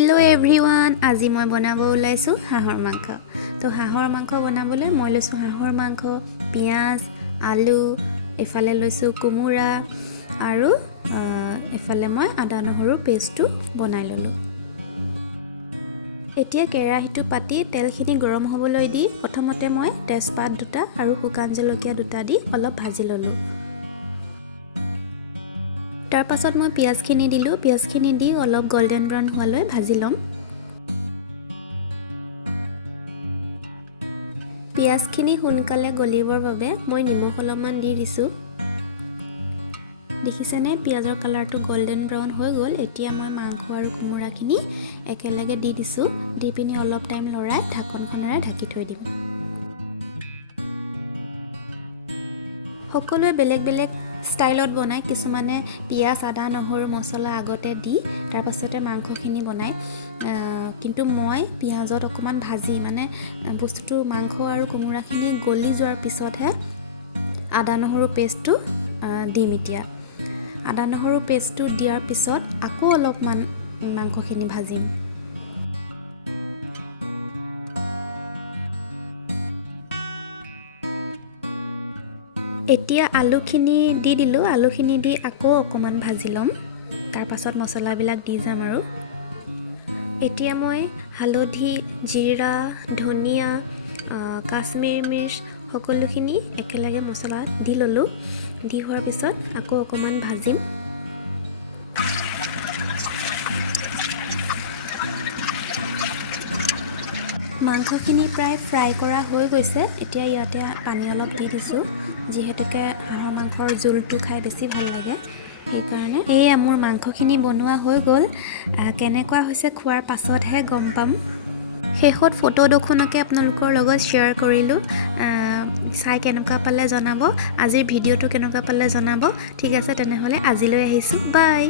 Hello' everyone, আজি মই বনাব ওলাইছোঁ হাঁহৰ মাংস। তো হাঁহৰ মাংস বনাবলৈ মই লৈছোঁ হাঁহৰ মাংস, পিঁয়াজ, আলু, এফালে লৈছোঁ কোমোৰা আৰু এফালে মই আদা নহৰু পেষ্টটো বনাই ল'লোঁ। এতিয়া কেৰাহীটো পাতি তেলখিনি গৰম হ'বলৈ দি প্ৰথমতে মই তেজপাত দুটা আৰু শুকান জলকীয়া দুটা দি অলপ ভাজি ল'লোঁ। তাৰ পাছত মই পিঁয়াজখিনি দিলোঁ। পিঁয়াজখিনি দি অলপ গল্ডেন ব্ৰাউন হোৱালৈ ভাজি ল'ম। পিঁয়াজখিনি সোনকালে গলিবৰ বাবে মই নিমখ অলপমান দি দিছোঁ। দেখিছেনে, পিঁয়াজৰ কালাৰটো গল্ডেন ব্ৰাউন হৈ গ'ল। এতিয়া মই মাংস আৰু কোমোৰাখিনি একেলগে দি দিছোঁ। দি পিনি অলপ টাইম লৰাই ঢাকনখনেৰে ঢাকি থৈ দিম। সকলোৱে বেলেগ বেলেগ ষ্টাইলত বনায়। কিছুমানে পিঁয়াজ, আদা, নহৰু, মছলা আগতে দি তাৰ পাছতে মাংসখিনি বনায়, কিন্তু মই পিঁয়াজত অকণমান ভাজি বস্তুটো মাংস আৰু কোমোৰাখিনি গলি যোৱাৰ পিছতহে আদা নহৰু পেষ্টটো দিম। এতিয়া আদা নহৰু পেষ্টটো দিয়াৰ পিছত আকৌ অলপমান মাংসখিনি ভাজিম। এতিয়া আলুখিনি দি দিলোঁ। আলুখিনি দি আকৌ অকণমান ভাজি ল'ম। তাৰ পাছত মছলাবিলাক দি যাম আৰু এতিয়া মই হালধি, জিৰা, ধনিয়া, কাশ্মীৰী মিৰ্চ সকলোখিনি একেলগে মছলাত দি ল'লোঁ। দি হোৱাৰ পিছত আকৌ অকণমান ভাজিম। মাংসখিনি প্ৰায় ফ্ৰাই কৰা হৈ গৈছে। এতিয়া ইয়াতে পানী অলপ দি দিছোঁ, যিহেতুকে হাঁহৰ মাংসৰ জোলটো খাই বেছি ভাল লাগে, সেইকাৰণে। এয়া মোৰ মাংসখিনি বনোৱা হৈ গ'ল। কেনেকুৱা হৈছে খোৱাৰ পাছতহে গম পাম। শেষত ফটো দুখনকে আপোনালোকৰ লগত শ্বেয়াৰ কৰিলোঁ। চাই কেনেকুৱা পালে জনাব। আজিৰ ভিডিঅ'টো কেনেকুৱা পালে জনাব। ঠিক আছে, তেনেহ'লে আজিলৈ আহিছোঁ। বাই।